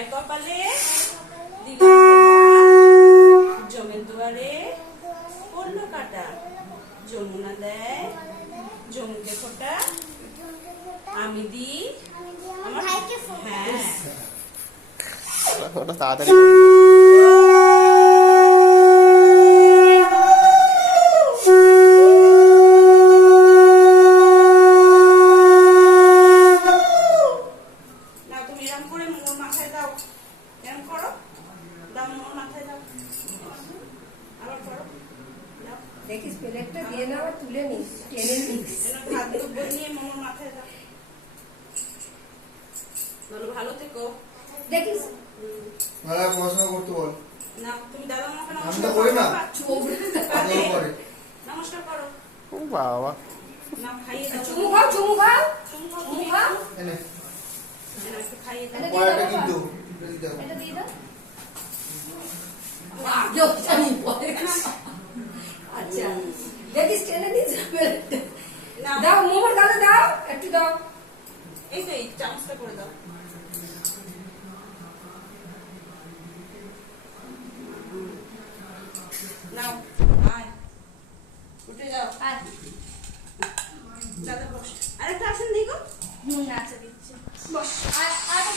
মায়ের কপালে দিলাম জমের দুয়ারে পড়লো কাটা, যমুনা দেয় যমুকে ফোঁটা, আমি দিই আমার ভাইকে ফোঁটা। হ্যাঁ ওটা তাড়াতাড়ি দেখিস প্লেটটা দিয়ে নাও আর তুলে নিস, টেনে নিস। ভালো থেকো। দেখিস পড়াশোনা করতে বল। না তুমি দাদা মাকে আমি তো করি না। নমস্কার করো। ও বাবা না খাইয়ে দাও। চুমু খাও, চুমু খাও, চুমু খাও, চুমু খাও। এনে একটু খাইয়ে দাও। পড়াটা কিন্তু এটা দিয়ে দাও। আগে জানি পরে। আচ্ছা দেখিস টেনে নিস প্লেটটা। দাও মোমোর গালে দাও, একটু দাও। এই তো এই চামচটা করে দাও।